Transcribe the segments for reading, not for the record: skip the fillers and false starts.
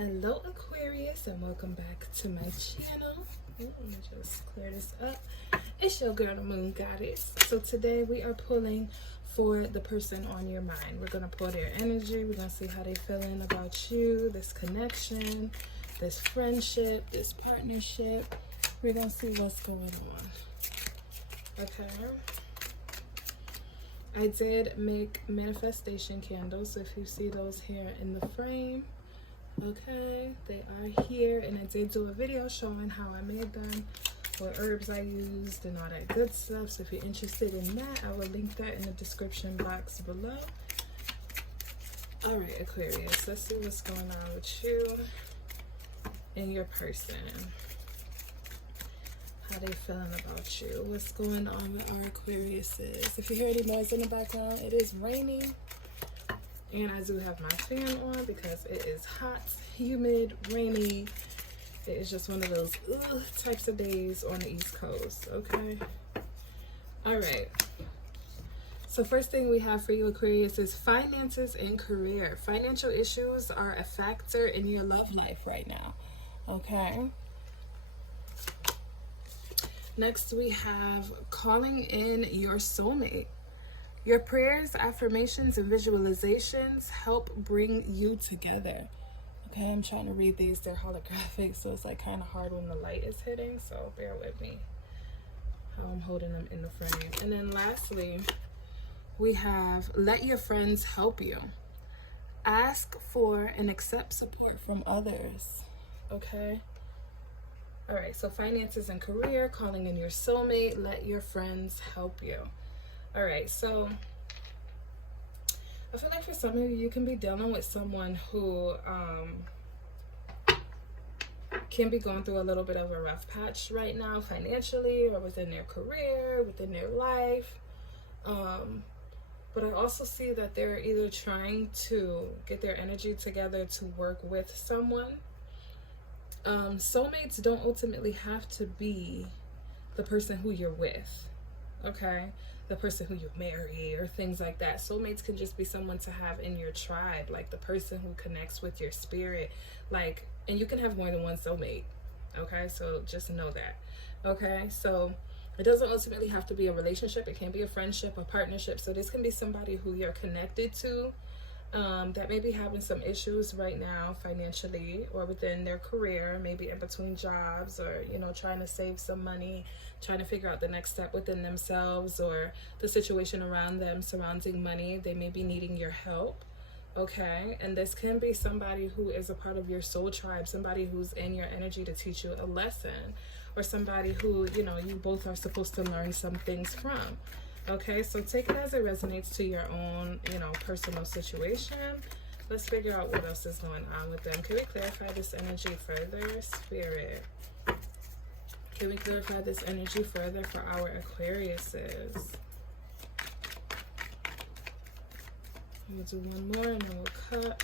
Hello Aquarius, and welcome back to my channel. Let me just clear this up. It's your girl, the Moon Goddess. So today we are pulling for the person on your mind. We're going to pull their energy. We're going to see how they're feeling about you, this connection, this friendship, this partnership. We're going to see what's going on. Okay. I did make manifestation candles, so if you see those here in the frame, okay, they are here, and I did do a video showing how I made them, what herbs I used and all that good stuff. So if you're interested in that, I will link that in the description box below. All right, Aquarius, let's see what's going on with you and your person. How they feeling about you? What's going on with our Aquariuses? If you hear any noise in the background, it is raining. And I do have my fan on because it is hot, humid, rainy. It is just one of those types of days on the East Coast, okay? All right. So first thing we have for you, Aquarius, is finances and career. Financial issues are a factor in your love life right now, okay? Next, we have calling in your soulmate. Your prayers, affirmations, and visualizations help bring you together. Okay, I'm trying to read these. They're holographic, so it's like kind of hard when the light is hitting, so bear with me how I'm holding them in the frame. And then lastly, we have let your friends help you. Ask for and accept support from others. Okay? All right, so finances and career, calling in your soulmate, let your friends help you. All right, so I feel like for some of you, you can be dealing with someone who can be going through a little bit of a rough patch right now, financially, or within their career, within their life. But I also see that they're either trying to get their energy together to work with someone. Soulmates don't ultimately have to be the person who you're with, okay? The person who you marry or things like that. Soulmates can just be someone to have in your tribe, like the person who connects with your spirit, like, and you can have more than one soulmate, okay? So just know that, okay? So it doesn't ultimately have to be a relationship. It can be a friendship, a partnership. So this can be somebody who you're connected to, that may be having some issues right now financially or within their career, maybe in between jobs, or, you know, trying to save some money, trying to figure out the next step within themselves or the situation around them surrounding money. They may be needing your help, okay? And this can be somebody who is a part of your soul tribe, somebody who's in your energy to teach you a lesson, or somebody who, you know, you both are supposed to learn some things from. Okay, so take it as it resonates to your own, you know, personal situation. Let's figure out what else is going on with them. Can we clarify this energy further, Spirit? Can we clarify this energy further for our Aquariuses? We'll do one more and then we'll cut.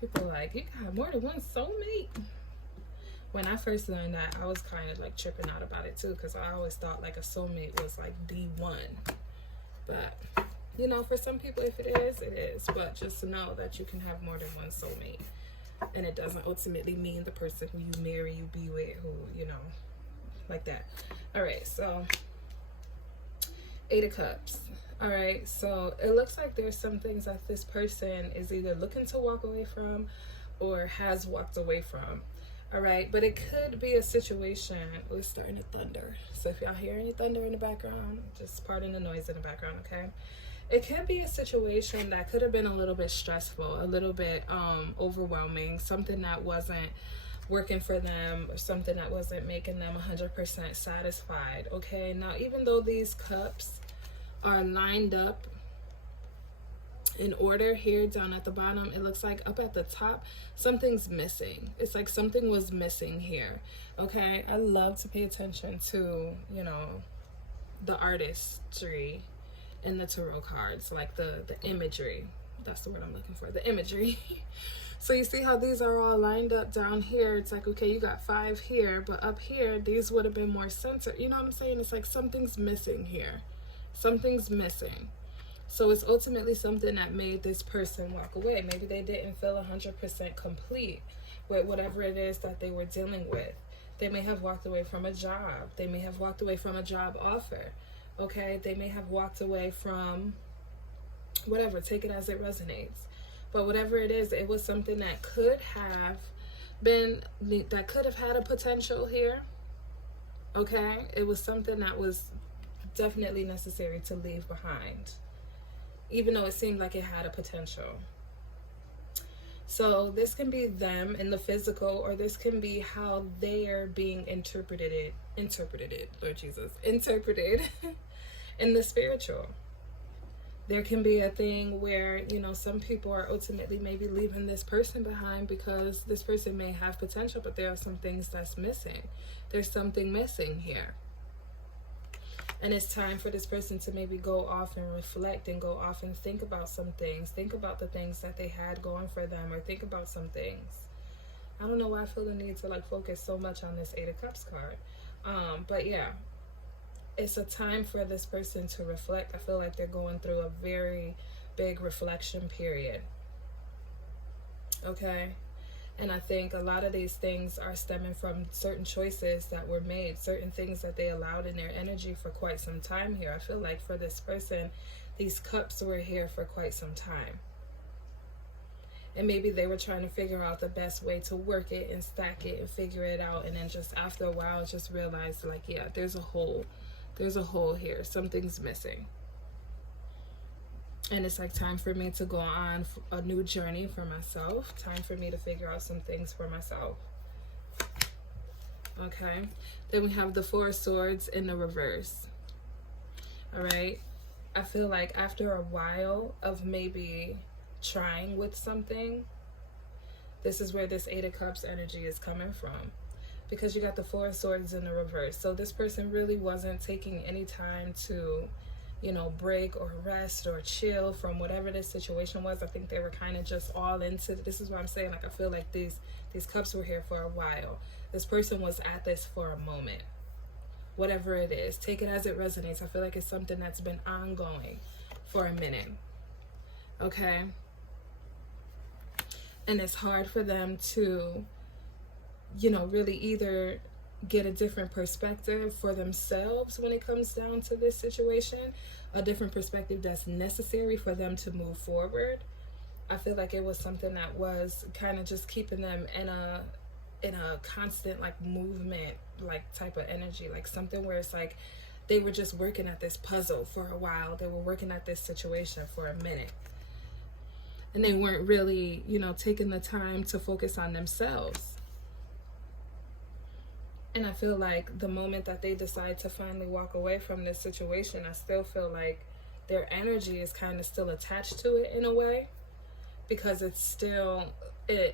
People are like, you got more than one soulmate? When I first learned that, I was kind of like tripping out about it too, because I always thought like a soulmate was like the one. But, you know, for some people, if it is, it is. But just know that you can have more than one soulmate. And it doesn't ultimately mean the person who you marry, you be with, who, you know, like that. All right, so 8 of Cups. All right, so it looks like there's some things that this person is either looking to walk away from or has walked away from. All right, but it could be a situation. It's starting to thunder, so if y'all hear any thunder in the background, just pardon the noise in the background, okay? It could be a situation that could have been a little bit stressful, a little bit overwhelming, something that wasn't working for them, or something that wasn't making them 100% satisfied, okay? Now, even though these cups are lined up in order here down at the bottom, it looks like up at the top something's missing. It's like something was missing here, okay? I love to pay attention to, you know, the artistry in the tarot cards, like the imagery. That's the word I'm looking for, the imagery. So you see how these are all lined up down here? It's like, okay, you got 5 here, but up here these would have been more centered. You know what I'm saying? It's like something's missing here. Something's missing. So it's ultimately something that made this person walk away. Maybe they didn't feel 100% complete with whatever it is that they were dealing with. They may have walked away from a job. They may have walked away from a job offer. Okay? They may have walked away from whatever. Take it as it resonates. But whatever it is, it was something that could have had a potential here. Okay? It was something that was definitely necessary to leave behind, even though it seemed like it had a potential. So this can be them in the physical, or this can be how they're being interpreted, Lord Jesus, interpreted in the spiritual. There can be a thing where, some people are ultimately maybe leaving this person behind because this person may have potential, but there are some things that's missing. There's something missing here. And it's time for this person to maybe go off and reflect and go off and think about some things. Think about the things that they had going for them, or think about some things. I don't know why I feel the need to focus so much on this Eight of Cups card. But yeah, it's a time for this person to reflect. I feel like they're going through a very big reflection period. Okay? And I think a lot of these things are stemming from certain choices that were made, certain things that they allowed in their energy for quite some time here. I feel like for this person, these cups were here for quite some time. And maybe they were trying to figure out the best way to work it and stack it and figure it out. And then just after a while, just realized yeah, there's a hole. There's a hole here. Something's missing. And it's time for me to go on a new journey for myself. Time for me to figure out some things for myself. Okay. Then we have the Four of Swords in the reverse. All right. I feel like after a while of maybe trying with something, this is where this Eight of Cups energy is coming from. Because you got the Four of Swords in the reverse. So this person really wasn't taking any time to break or rest or chill from whatever this situation was. I think they were kind of just all into it. This is what I'm saying. I feel like these cups were here for a while. This person was at this for a moment. Whatever it is, take it as it resonates. I feel like it's something that's been ongoing for a minute. Okay? And it's hard for them to, really either get a different perspective for themselves when it comes down to this situation, a different perspective that's necessary for them to move forward. I feel like it was something that was kind of just keeping them in a constant movement type of energy, something where it's they were just working at this puzzle for a while. They were working at this situation for a minute, and they weren't really taking the time to focus on themselves. And I feel like the moment that they decide to finally walk away from this situation, I still feel like their energy is kind of still attached to it in a way, because it's still, the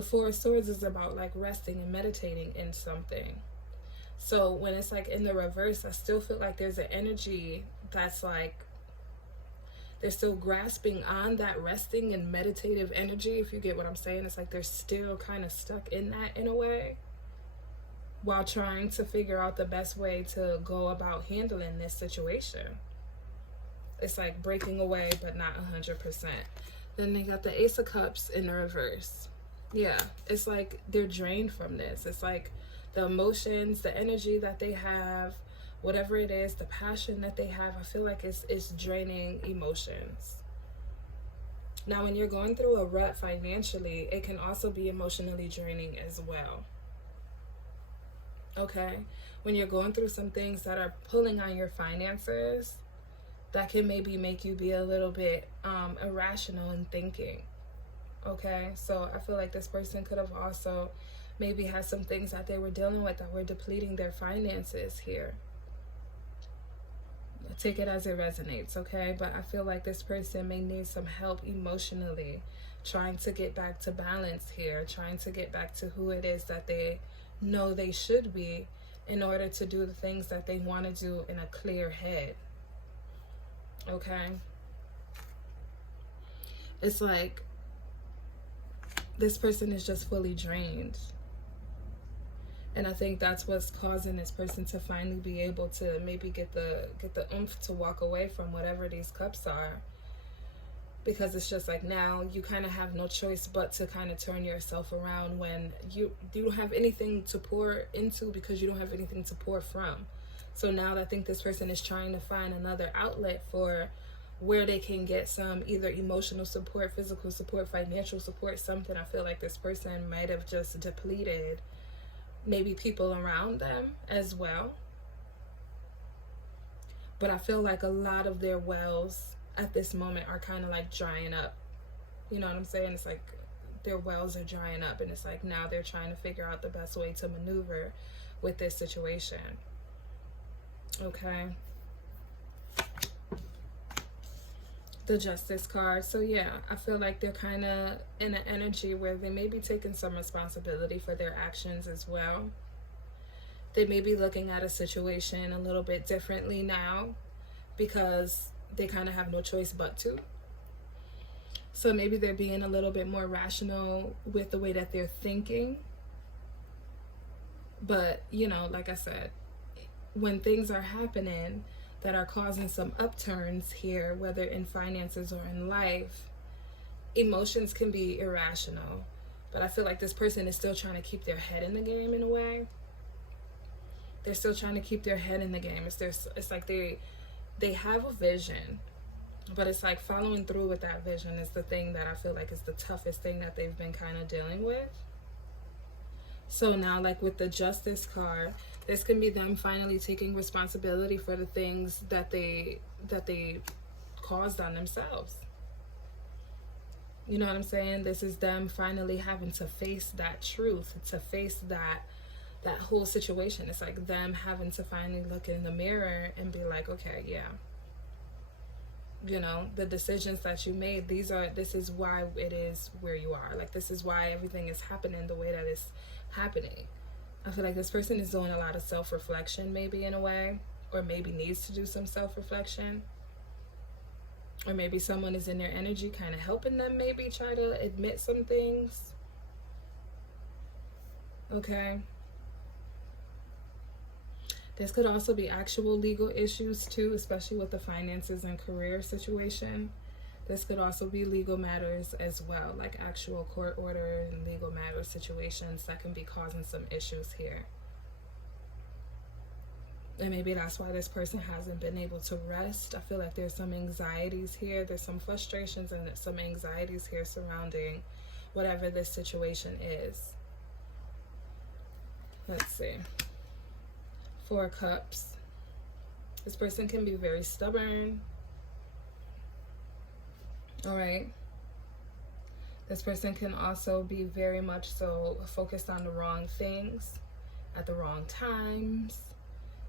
Four of Swords is about resting and meditating in something. So when it's in the reverse, I still feel like there's an energy that's they're still grasping on that resting and meditative energy, if you get what I'm saying. It's they're still kind of stuck in that in a way, while trying to figure out the best way to go about handling this situation. It's breaking away, but not 100%. Then they got the Ace of Cups in the reverse. Yeah, it's they're drained from this. It's the emotions, the energy that they have, whatever it is, the passion that they have, I feel like it's draining emotions. Now, when you're going through a rut financially, it can also be emotionally draining as well. Okay? When you're going through some things that are pulling on your finances, that can maybe make you be a little bit irrational in thinking. Okay? So I feel like this person could have also maybe had some things that they were dealing with that were depleting their finances here. Take it as it resonates, okay? But I feel like this person may need some help emotionally, trying to get back to balance here, trying to get back to who it is that they know they should be in order to do the things that they want to do in a clear head. Okay? It's this person is just fully drained. And I think that's what's causing this person to finally be able to maybe get the oomph to walk away from whatever these cups are. Because it's just like now you kind of have no choice but to kind of turn yourself around when you don't have anything to pour into, because you don't have anything to pour from. So now I think this person is trying to find another outlet for where they can get some either emotional support, physical support, financial support, something. I feel like this person might have just depleted maybe people around them as well. But I feel like a lot of their wells at this moment are kind of like drying up. You know what I'm saying? It's like their wells are drying up, and it's like now they're trying to figure out the best way to maneuver with this situation. Okay. The Justice card. So yeah, I feel like they're kind of in an energy where they may be taking some responsibility for their actions as well. They may be looking at a situation a little bit differently now because they kind of have no choice but to. So maybe they're being a little bit more rational with the way that they're thinking. But, you know, like I said, when things are happening that are causing some upturns here, whether in finances or in life, emotions can be irrational. But I feel like this person is still trying to keep their head in the game in a way. They're still trying to keep their head in the game. It's like they have a vision, but it's like following through with that vision is the thing that I feel like is the toughest thing that they've been kind of dealing with. So now, like with the Justice card, this can be them finally taking responsibility for the things that they caused on themselves. You know what I'm saying? This is them finally having to face that truth, to face that whole situation. It's like them having to finally look in the mirror and be like, okay, yeah, you know, the decisions that you made, this is why it is where you are. Like, this is why everything is happening the way that it's happening. I feel like this person is doing a lot of self-reflection, maybe in a way, or maybe needs to do some self-reflection. Or maybe someone is in their energy kind of helping them maybe try to admit some things. Okay. This could also be actual legal issues too, especially with the finances and career situation. This could also be legal matters as well, like actual court order and legal matter situations that can be causing some issues here. And maybe that's why this person hasn't been able to rest. I feel like there's some anxieties here. There's some frustrations and some anxieties here surrounding whatever this situation is. Let's see. 4 Cups. This person can be very stubborn. All right. This person can also be very much so focused on the wrong things at the wrong times,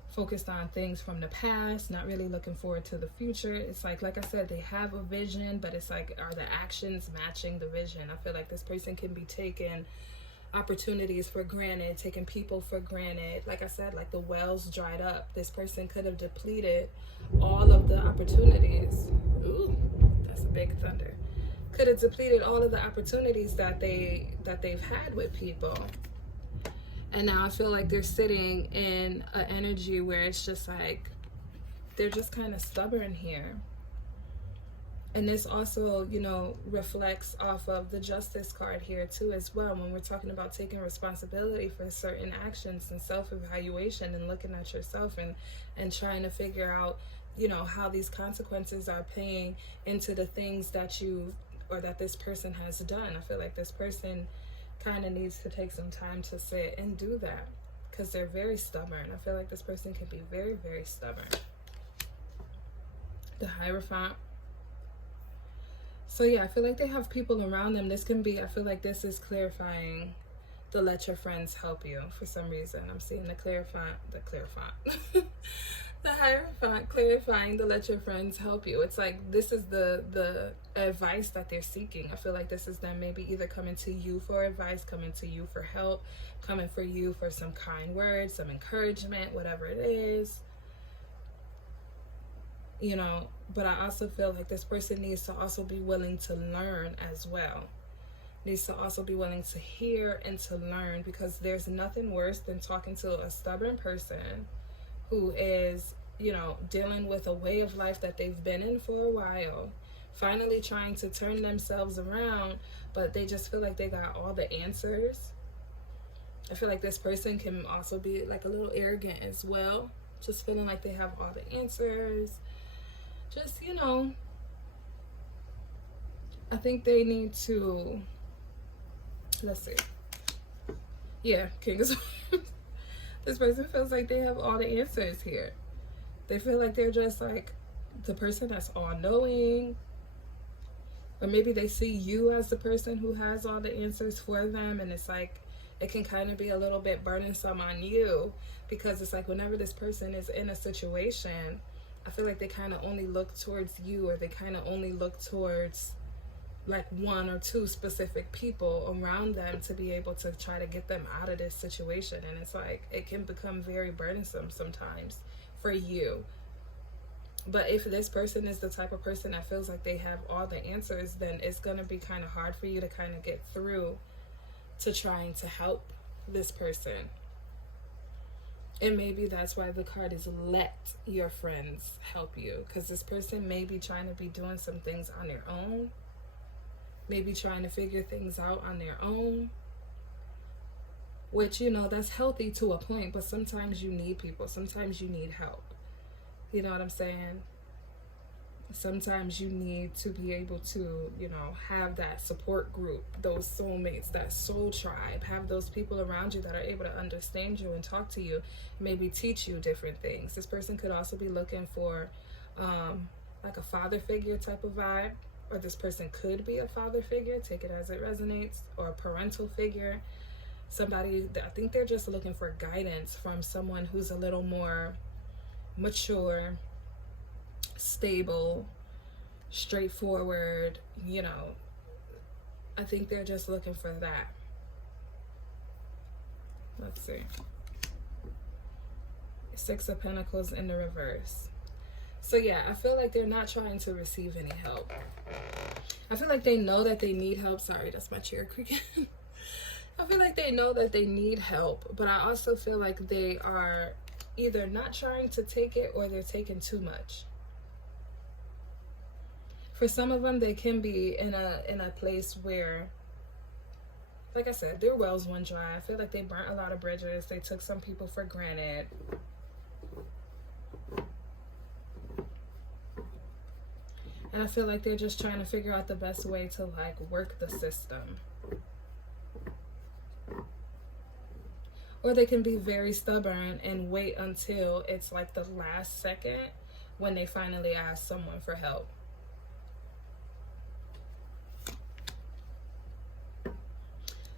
focused on things from the past, not really looking forward to the future. It's like I said, they have a vision, but it's like, are the actions matching the vision? I feel like this person can be taking opportunities for granted, taking people for granted. Like I said, like the wells dried up. This person could have depleted all of the opportunities. Ooh, that's a big thunder. Could have depleted all of the opportunities that they've had with people. And now I feel like they're sitting in an energy where it's just like they're just kind of stubborn here. And this also, you know, reflects off of the Justice card here too as well, when we're talking about taking responsibility for certain actions and self-evaluation and looking at yourself and trying to figure out, you know, how these consequences are paying into the things that you or that this person has done. I feel like this person kind of needs to take some time to sit and do that because they're very stubborn. I feel like this person can be very, very stubborn. The Hierophant. So yeah, I feel like they have people around them. This can be, I feel like this is clarifying the let your friends help you for some reason. I'm seeing the Hierophant clarifying the let your friends help you. It's like this is the advice that they're seeking. I feel like this is them maybe either coming to you for advice, coming to you for help, coming for you for some kind words, some encouragement, whatever it is. You know, but I also feel like this person needs to also be willing to learn as well. needs to also be willing to hear and to learn, because there's nothing worse than talking to a stubborn person who is, you know, dealing with a way of life that they've been in for a while, finally trying to turn themselves around, but they just feel like they got all the answers. I feel like this person can also be like a little arrogant as well, just feeling like they have all the answers. Just, you know, I think they need to, let's see. Yeah, King of Swords. This person feels like they have all the answers here. They feel like they're just like the person that's all-knowing. Or maybe they see you as the person who has all the answers for them, and it's like it can kind of be a little bit burdensome on you, because it's like whenever this person is in a situation, I feel like they kind of only look towards you, or they kind of only look towards like one or two specific people around them to be able to try to get them out of this situation. And it's like it can become very burdensome sometimes for you. But if this person is the type of person that feels like they have all the answers, then it's going to be kind of hard for you to kind of get through to trying to help this person. And maybe that's why the card is let your friends help you, because this person may be trying to be doing some things on their own, maybe trying to figure things out on their own, which, you know, that's healthy to a point, but sometimes you need people, sometimes you need help. You know what I'm saying? Sometimes you need to be able to, you know, have that support group, those soulmates, that soul tribe, have those people around you that are able to understand you and talk to you, maybe teach you different things. This person could also be looking for like a father figure type of vibe, or this person could be a father figure, take it as it resonates, or a parental figure. Somebody, I think they're just looking for guidance from someone who's a little more mature, stable, straightforward, you know. I think they're just looking for that. Let's see. Six of Pentacles in the reverse. So yeah, I feel like they're not trying to receive any help. I feel like they know that they need help. Sorry, that's my chair creaking. I feel like they know that they need help, but I also feel like they are either not trying to take it, or they're taking too much. For some of them, they can be in a place where, like I said, their wells run dry. I feel like they burnt a lot of bridges. They took some people for granted. And I feel like they're just trying to figure out the best way to like work the system. Or they can be very stubborn and wait until it's like the last second when they finally ask someone for help.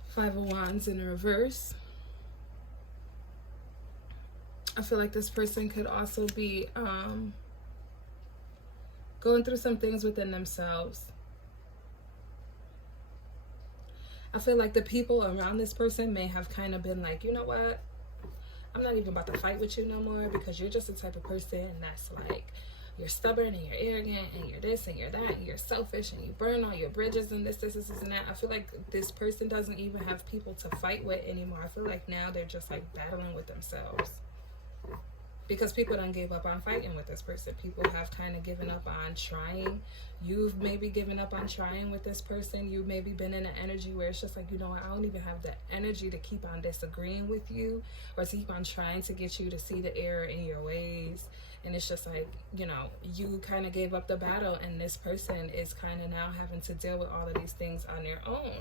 Five of Wands in the reverse. I feel like this person could also be going through some things within themselves. I feel like the people around this person may have kind of been like, you know what? I'm not even about to fight with you no more, because you're just the type of person that's like, you're stubborn and you're arrogant and you're this and you're that and you're selfish and you burn all your bridges and this and that. I feel like this person doesn't even have people to fight with anymore. I feel like now they're just like battling with themselves, because people don't give up on fighting with this person. People have kind of given up on trying. You've maybe given up on trying with this person. You've maybe been in an energy where it's just like, you know what, I don't even have the energy to keep on disagreeing with you, or to keep on trying to get you to see the error in your ways. And it's just like, you know, you kind of gave up the battle, and this person is kind of now having to deal with all of these things on their own.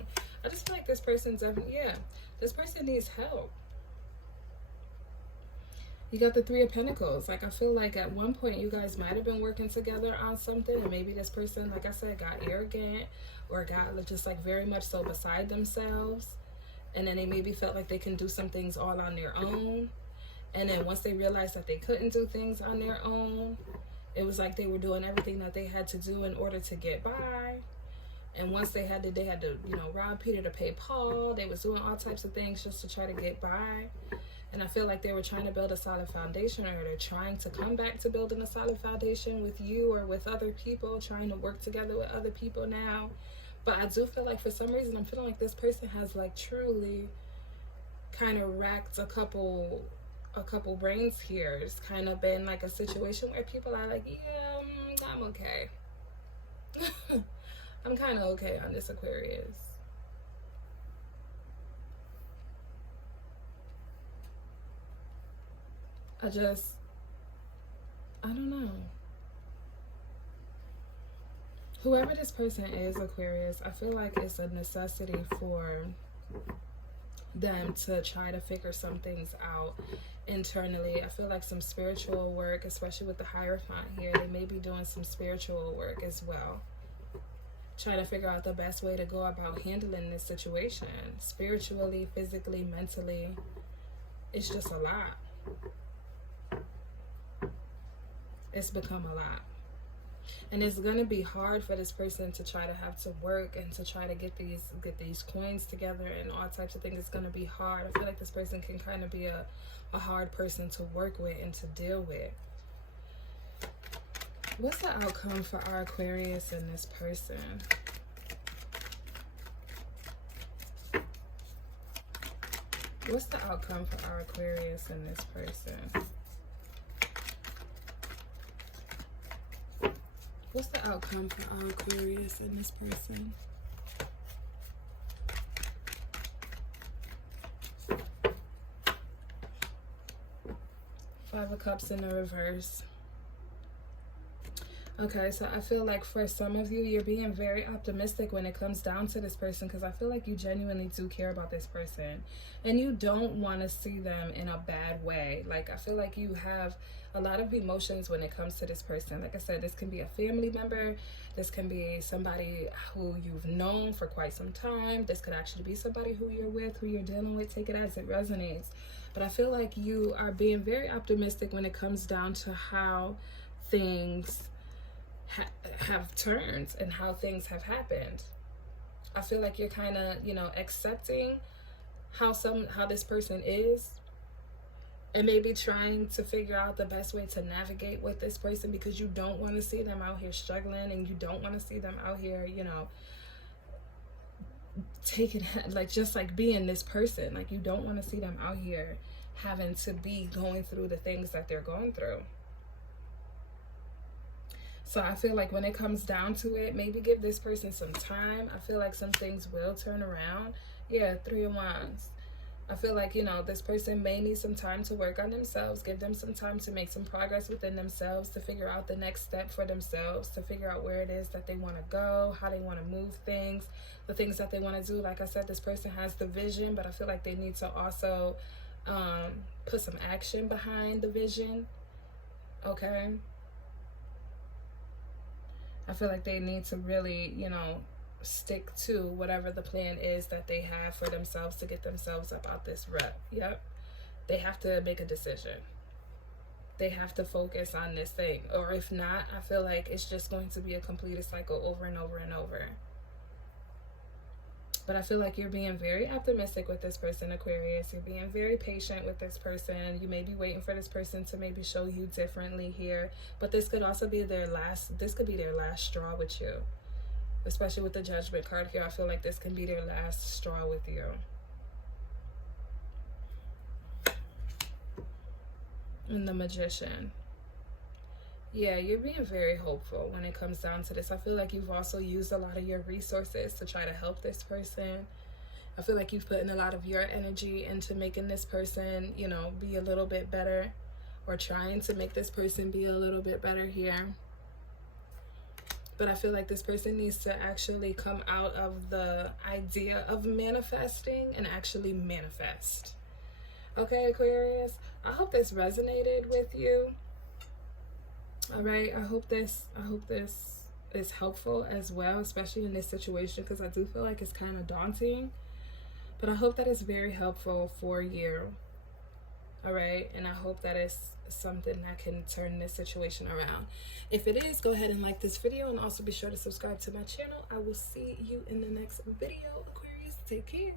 I just feel like this person's, yeah, this person needs help. You got the Three of Pentacles. Like, I feel like at one point you guys might have been working together on something, and maybe this person, like I said, got arrogant or got just like very much so beside themselves. And then they maybe felt like they can do some things all on their own. And then once they realized that they couldn't do things on their own, it was like they were doing everything that they had to do in order to get by. And once they had to, you know, rob Peter to pay Paul. They was doing all types of things just to try to get by. And I feel like they were trying to build a solid foundation, or they're trying to come back to building a solid foundation with you or with other people, trying to work together with other people now. But I do feel like for some reason I'm feeling like this person has like truly kind of racked a couple brains here. It's kind of been like a situation where people are like, yeah, I'm okay. I'm kind of okay on this, Aquarius. I don't know. Whoever this person is, Aquarius, I feel like it's a necessity for them to try to figure some things out internally. I feel like some spiritual work, especially with the Hierophant here, they may be doing some spiritual work as well. Trying to figure out the best way to go about handling this situation. Spiritually, physically, mentally. It's just a lot. It's become a lot. And it's going to be hard for this person to try to have to work and to try to get these coins together and all types of things. It's going to be hard. I feel like this person can kind of be a hard person to work with and to deal with. What's the outcome for our Aquarius and this person? What's the outcome for our Aquarius and this person? What's the outcome for our Aquarius and this person? Five of Cups in the reverse. Okay, so I feel like for some of you, you're being very optimistic when it comes down to this person, because I feel like you genuinely do care about this person and you don't want to see them in a bad way. Like, I feel like you have a lot of emotions when it comes to this person. Like I said, this can be a family member. This can be somebody who you've known for quite some time. This could actually be somebody who you're with, who you're dealing with. Take it as it resonates. But I feel like you are being very optimistic when it comes down to how things have turned and how things have happened. I feel like you're kind of, accepting how this person is, and maybe trying to figure out the best way to navigate with this person, because you don't want to see them out here struggling, and you don't want to see them out here, taking, like, just like being this person. Like, you don't want to see them out here having to be going through the things that they're going through. So I feel like when it comes down to it, maybe give this person some time. I feel like some things will turn around. Yeah, Three of Wands. I feel like, this person may need some time to work on themselves. Give them some time to make some progress within themselves, to figure out the next step for themselves, to figure out where it is that they want to go, how they want to move things, the things that they want to do. Like I said, this person has the vision, but I feel like they need to also put some action behind the vision. Okay? I feel like they need to really, stick to whatever the plan is that they have for themselves to get themselves up out this rut. Yep. They have to make a decision. They have to focus on this thing. Or if not, I feel like it's just going to be a completed cycle over and over and over. But I feel like you're being very optimistic with this person, Aquarius. You're being very patient with this person. You may be waiting for this person to maybe show you differently here. But this could also be their last straw with you. Especially with the Judgment card here. I feel like this can be their last straw with you. And the Magician. Yeah, you're being very hopeful when it comes down to this. I feel like you've also used a lot of your resources to try to help this person. I feel like you've put in a lot of your energy into making this person, be a little bit better, or trying to make this person be a little bit better here. But I feel like this person needs to actually come out of the idea of manifesting and actually manifest. Okay, Aquarius? I hope this resonated with you. All right, I hope this is helpful as well, especially in this situation, because I do feel like it's kind of daunting. But I hope that it's very helpful for you. All right, and I hope that it's something that can turn this situation around. If it is, go ahead and like this video, and also be sure to subscribe to my channel. I will see you in the next video, Aquarius. Take care.